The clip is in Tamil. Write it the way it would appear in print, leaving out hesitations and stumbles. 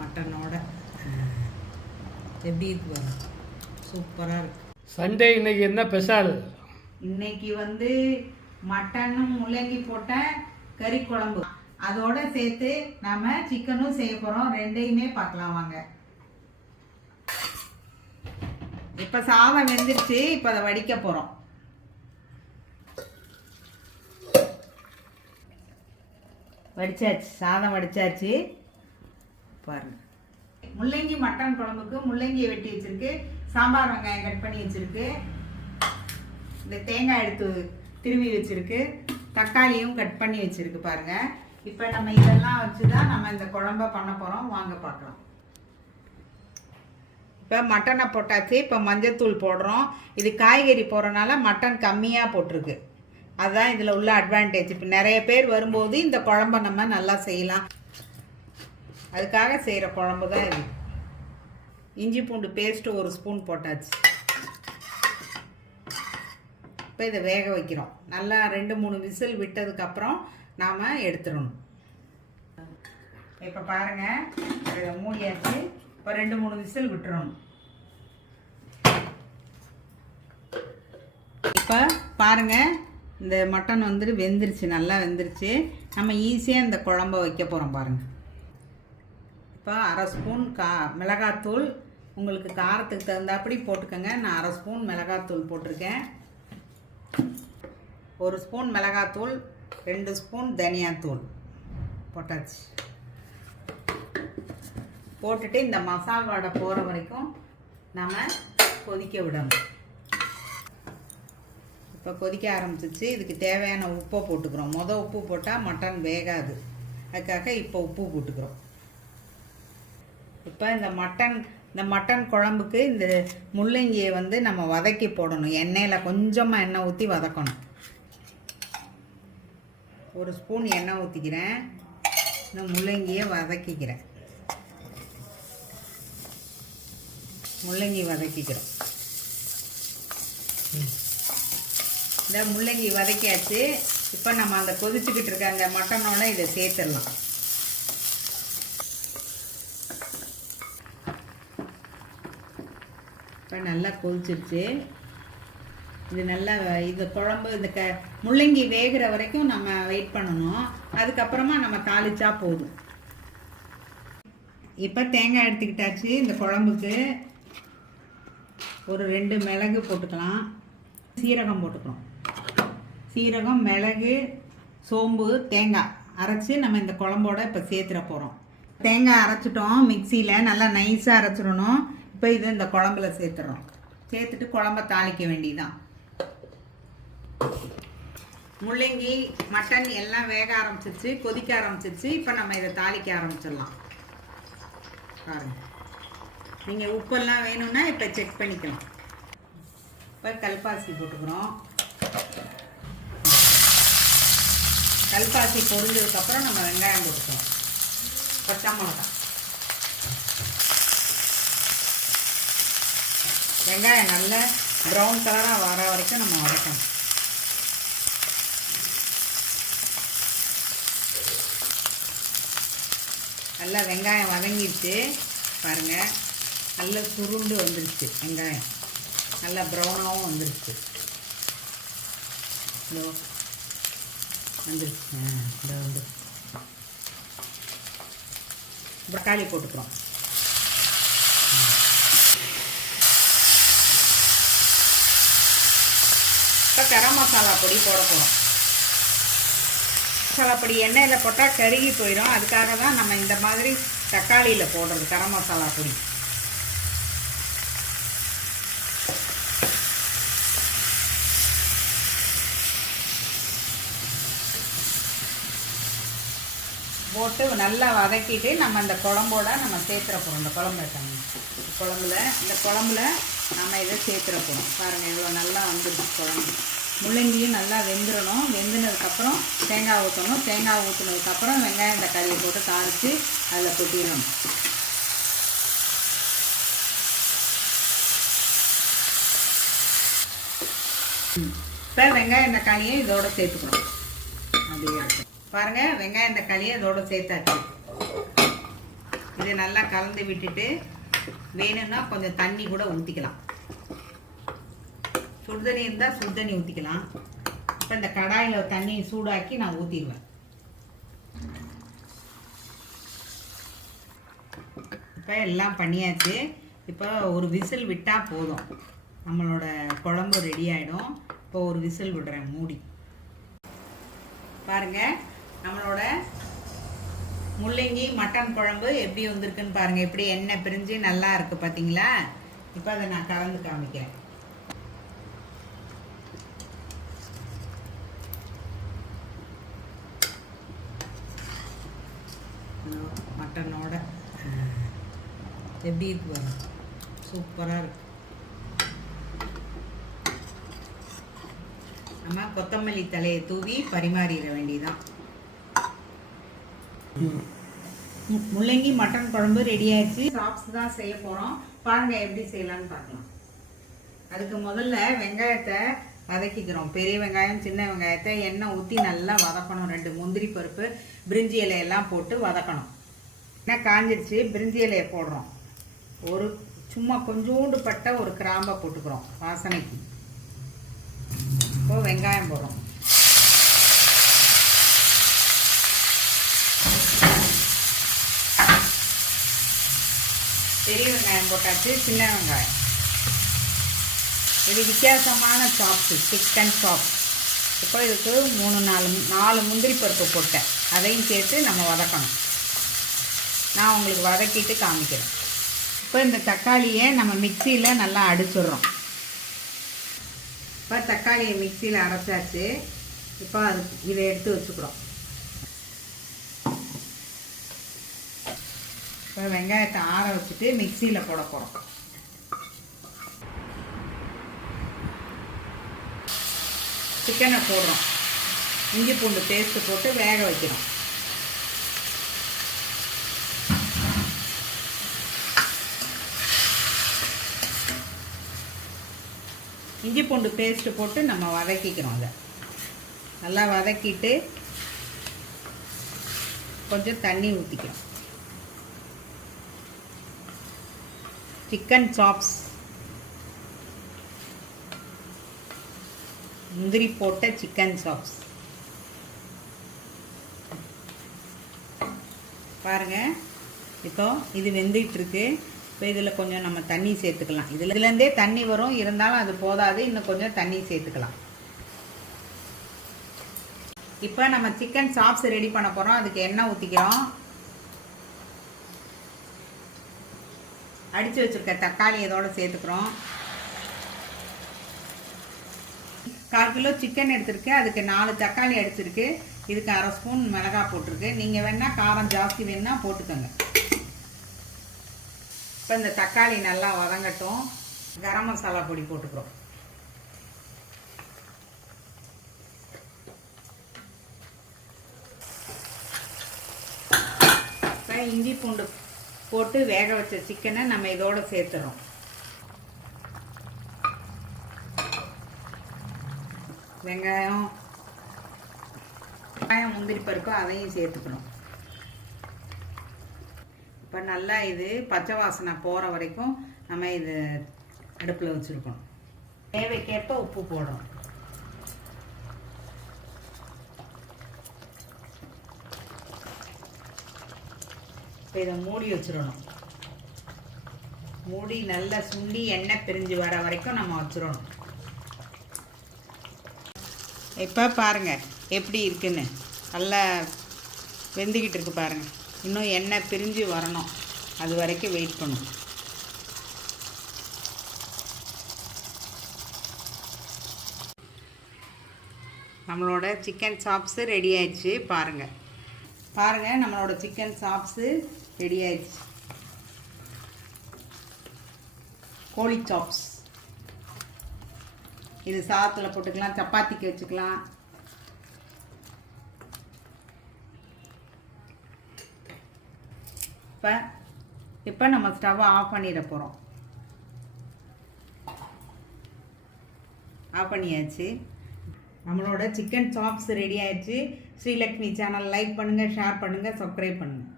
மட்டனோட எப்படி இருக்கு பாருங்க, சூப்பராக இருக்கு. சண்டே இன்னைக்கு என்ன ஸ்பெஷல்? இன்னைக்கு வந்து மட்டனும் முள்ளங்கி போட்ட கறி குழம்பு, அதோட சேர்த்து நாம சிக்கனும் செய்ய போறோம். ரெண்டையுமே பார்க்கலாம் வாங்க. இப்ப சாதம் வெந்துருச்சு, இப்ப அதை வடிக்க போறோம். வடிச்சாச்சு, சாதம் வடிச்சாச்சு பாருங்க. முள்ளங்கி மட்டன் குழம்புக்கு முள்ளங்கியை வெட்டி வச்சிருக்கு, சாம்பார் வெங்காயம் கட் பண்ணி வச்சிருக்கு, இந்த தேங்காய் எடுத்து திருவி வச்சிருக்கு, தக்காளியும் கட் பண்ணி வச்சிருக்கு பாருங்க. இப்போ நம்ம இதெல்லாம் வச்சுதான் நம்ம இந்த குழம்ப பண்ண போறோம். வாங்க பார்க்கலாம். இப்போ மட்டனை போட்டாச்சு. இப்போ மஞ்சத்தூள் போடுறோம். இது காய்கறி போடுறனால மட்டன் கம்மியாக போட்டிருக்கு, அதுதான் இதில் உள்ள அட்வான்டேஜ். இப்போ நிறைய பேர் வரும்போது இந்த குழம்ப நம்ம நல்லா செய்யலாம், அதுக்காக செய்கிற குழம்பு தான் இது. இஞ்சி பூண்டு பேஸ்ட்டு 1 ஸ்பூன் போட்டாச்சு. இப்போ இதை வேக வைக்கிறோம். நல்லா 2-3 விசில் விட்டதுக்கப்புறம் நாம் எடுத்துடணும். இப்போ பாருங்கள், இதை மூடியாச்சு. இப்போ 2-3 விசில் விட்டுறணும். இப்போ பாருங்கள், இந்த மட்டன் வந்துட்டு வெந்துருச்சு, நல்லா வெந்துருச்சு. நம்ம ஈஸியாக இந்த குழம்ப வைக்க போகிறோம் பாருங்கள். இப்போ 1/2 ஸ்பூன் மிளகாத்தூள், உங்களுக்கு காரத்துக்கு தகுந்தாப்படி போட்டுக்கோங்க. நான் 1/2 ஸ்பூன் மிளகாத்தூள் போட்டிருக்கேன். 1 ஸ்பூன் மிளகாத்தூள், 2 ஸ்பூன் தனியாத்தூள் போட்டாச்சு. போட்டுட்டு இந்த மசால் வாடை போகிற வரைக்கும் நம்ம கொதிக்க விடணும். இப்போ கொதிக்க ஆரம்பிச்சிச்சு. இதுக்கு தேவையான உப்பை போட்டுக்கிறோம். உப்பு போட்டால் மட்டன் வேகாது, அதுக்காக இப்போ உப்பு போட்டுக்கிறோம். இப்போ இந்த மட்டன் குழம்புக்கு இந்த முள்ளங்கியை வந்து நம்ம வதக்கி போடணும். எண்ணெயில் கொஞ்சமாக எண்ணெய் ஊற்றி வதக்கணும். 1 ஸ்பூன் எண்ணெய் ஊற்றிக்கிறேன். இந்த முள்ளங்கியை வதக்கிக்கிறேன். முள்ளங்கி வதக்கிக்கிறோம். இந்த முள்ளங்கி வதக்கியாச்சு. இப்போ நம்ம அந்த கொதிச்சுக்கிட்டு இருக்க அந்த மட்டனோட இதை சேர்த்துடலாம். இப்போ நல்லா கொதிச்சிருச்சு. இது நல்லா இது குழம்பு இந்த முள்ளங்கி வேகிற வரைக்கும் நம்ம வெயிட் பண்ணணும். அதுக்கப்புறமா நம்ம தாளிச்சா போதும். இப்போ தேங்காய் எடுத்துக்கிட்டாச்சு. இந்த குழம்புக்கு ஒரு 2 மிளகு போட்டுக்கலாம், சீரகம் போட்டுக்கலாம். சீரகம், மிளகு, சோம்பு, தேங்காய் அரைச்சி நம்ம இந்த குழம்போட இப்போ சேர்த்துட போகிறோம். தேங்காய் அரைச்சிட்டோம் மிக்சியில், நல்லா நைஸாக அரைச்சிடணும். இப்போ இது இந்த குழம்புல சேர்த்துறோம். சேர்த்துட்டு குழம்ப தாளிக்க வேண்டியதான். முள்ளங்கி மட்டன் எல்லாம் வேக ஆரம்பிச்சிருச்சு, கொதிக்க ஆரம்பிச்சிருச்சு. இப்போ நம்ம இதை தாளிக்க ஆரம்பிச்சிடலாம். பாருங்க, நீங்கள் உப்பெல்லாம் வேணும்னா இப்போ செக் பண்ணிக்கலாம். இப்போ கல்பாசி போட்டுக்கிறோம். கல்பாசி பொரிஞ்சதுக்கப்புறம் நம்ம வெங்காயம் போட்டுக்கிறோம், பச்சை மிளகாய். வெங்காயம் நல்லா ப்ரௌன் கலராக வர வரைக்கும் நம்ம வதக்கணும். நல்லா வெங்காயம் வதங்கிடுச்சு பாருங்கள். நல்லா சுருண்டு வந்துருச்சு வெங்காயம், நல்லா ப்ரௌனாகவும் வந்துருச்சு. இதோ வந்துருச்சு. இதோ வந்து தக்காளி போட்டுக்கிறோம். இப்போ கரம் மசாலா பொடி போட போகிறோம். மசாலா பொடி எண்ணெயில் போட்டால் கருகி போயிடும், அதுக்காக தான் நம்ம இந்த மாதிரி தக்காளியில் போடுறது கரம் மசாலா பொடி. போட்டு நல்லா வதக்கிட்டு நம்ம இந்த குழம்போட நம்ம சேர்த்துற போகிறோம். இந்த குழம்புல நம்ம இதை சேர்த்துற போகிறோம். பாருங்கள் இவ்வளோ நல்லா வந்துடுச்சு குழம்பு. முள்ளங்கியும் நல்லா வெந்துடணும். வெந்துனதுக்கப்புறம் தேங்காய் ஊற்றணும். தேங்காய் ஊற்றுனதுக்கப்புறம் வெங்காயம் தக்காளியை போட்டு தாளித்து அதில் கொட்டிடணும். இப்போ வெங்காயம் தக்காளியை இதோட சேர்த்துக்கணும். அப்படியே பாருங்கள், வெங்காயம் தக்காளியை இதோட சேர்த்தாச்சு. இதை நல்லா கலந்து விட்டுட்டு வேணும்னா கொஞ்சம் தண்ணி கூட ஊற்றிக்கலாம். சுடுதண்ணி இருந்தால் சுடுதண்ணி ஊற்றிக்கலாம். இப்போ இந்த கடாயில் தண்ணி சூடாக்கி நான் ஊற்றிடுவேன். இப்போ எல்லாம் பண்ணியாச்சு. இப்போ ஒரு விசில் விட்டால் போதும், நம்மளோட குழம்பு ரெடி ஆகிடும். இப்போ ஒரு விசில் விடுறேன் மூடி. பாருங்கள், நம்மளோட முள்ளங்கி மட்டன் குழம்பு எப்படி வந்திருக்குன்னு பாருங்கள். எப்படி எண்ணெய் பிரிஞ்சு நல்லா இருக்குது பார்த்தீங்களா? இப்போ அதை நான் கலந்து காமிக்கிறேன். மட்டனோட எப்படி இருக்கு பாருங்க, சூப்பராக இருக்கு. நம்ம கொத்தமல்லி தலையை தூவி பரிமாறிட வேண்டியதான். முள்ளங்கி மட்டன் குழம்பு ரெடி ஆயிடுச்சு. சாப்ஸ் தான் செய்ய போகிறோம். பாருங்கள் எப்படி செய்யலான்னு பார்க்கலாம். அதுக்கு முதல்ல வெங்காயத்தை வதக்கிக்கிறோம். பெரிய வெங்காயம் சின்ன வெங்காயத்தை எண்ணெய் ஊற்றி நல்லா வதக்கணும். 2 முந்திரி பருப்பு பிரிஞ்சி இலையெல்லாம் போட்டு வதக்கணும். என்ன காஞ்சிடுச்சு, பிரிஞ்சி இலையை போடுறோம். ஒரு சும்மா கொஞ்சோண்டு பட்டை ஒரு கிராம்பை போட்டுக்கிறோம் வாசனைக்கு. இப்போ வெங்காயம் போடுறோம். பெரிய வெங்காயம் போட்டாச்சு, சின்ன வெங்காயம். இது வித்தியாசமான சாப்ஸு, சிக்கன் சாப்ஸ். இப்போ இதுக்கு 4 முந்திரி பருப்பு போட்டேன், அதையும் சேர்த்து நம்ம வதக்கணும். நான் உங்களுக்கு வதக்கிட்டு காமிக்கிறேன். இப்போ இந்த தக்காளியை நம்ம மிக்சியில் நல்லா அடிச்சிடுறோம். இப்போ தக்காளியை மிக்சியில் அரைச்சாச்சு. இப்போ இதை எடுத்து வச்சுக்கிறோம். இப்போ வெங்காயத்தை ஆற வச்சுட்டு மிக்சியில் போட போகிறோம். சிக்கனை போடுறோம். இஞ்சி பூண்டு பேஸ்ட்டு போட்டு வேக வைக்கிறோம். இஞ்சி பூண்டு பேஸ்ட்டு போட்டு நம்ம வதக்கிக்கிறோம். அதை நல்லா வதக்கிட்டு கொஞ்சம் தண்ணி ஊற்றிக்கிறோம். சிக்கன் சாப்ஸ், முந்திரி போட்ட சிக்கன் சாப்ஸ். பாருங்கள், இப்போ இது வெந்துட்டுருக்கு. இப்போ இதில் கொஞ்சம் நம்ம தண்ணி சேர்த்துக்கலாம். இதுலேருந்தே தண்ணி வரும், இருந்தாலும் அது போதாது, இன்னும் கொஞ்சம் தண்ணி சேர்த்துக்கலாம். இப்போ நம்ம சிக்கன் சாப்ஸ் ரெடி பண்ண போகிறோம். அதுக்கு எண்ணெய் ஊற்றிக்கிறோம். அடித்து வச்சுருக்க தக்காளி இதோட சேர்த்துக்கிறோம். 1/4 கிலோ சிக்கன் எடுத்துருக்கு, அதுக்கு 4 தக்காளி அடிச்சிருக்கு. இதுக்கு 1/2 ஸ்பூன் மிளகாய் போட்டிருக்கு. நீங்கள் வேணால் காரம் ஜாஸ்தி வேணுன்னா போட்டுக்கோங்க. இப்போ இந்த தக்காளி நல்லா வதங்கட்டும். கரம் மசாலா பொடி போட்டுக்கிறோம். இப்போ இஞ்சி பூண்டு போட்டு வேக வச்ச சிக்கனை நம்ம இதோட சேர்த்துறோம். வெங்காயம் முந்திரி பருப்பு அதையும் சேர்த்துக்கணும். இப்போ நல்லா இது பச்சை வாசனை போகிற வரைக்கும் நம்ம இது அடுப்பில் வச்சுருக்கணும். தேவைக்கேற்ப உப்பு போடுறோம். இப்போ இதை மூடி வச்சிடணும். மூடி நல்லா சுண்டி எண்ணெய் பிரிஞ்சு வர வரைக்கும் நம்ம வச்சிடணும். இப்போ பாருங்கள் எப்படி இருக்குன்னு, நல்லா வெந்துக்கிட்டு இருக்கு பாருங்கள். இன்னும் எண்ணெய் பிரிஞ்சு வரணும், அது வரைக்கும் வெயிட் பண்ணும். நம்மளோட சிக்கன் சாப்ஸு ரெடி ஆயிடுச்சு. பாருங்கள் பாருங்கள், நம்மளோட சிக்கன் சாப்ஸு ரெடி ஆயிடுச்சு. கோழி சாப்ஸ். இது சாதத்தில் போட்டுக்கலாம், சப்பாத்திக்கு வச்சுக்கலாம். இப்போ நம்ம ஸ்டவ்வை ஆஃப் பண்ணிட போகிறோம். ஆஃப் பண்ணியாச்சு. நம்மளோட சிக்கன் சாப்ஸ் ரெடி ஆயிடுச்சு. ஸ்ரீலக்ஷ்மி சேனல் லைக் பண்ணுங்கள், ஷேர் பண்ணுங்கள், சப்ஸ்கிரைப் பண்ணுங்கள்.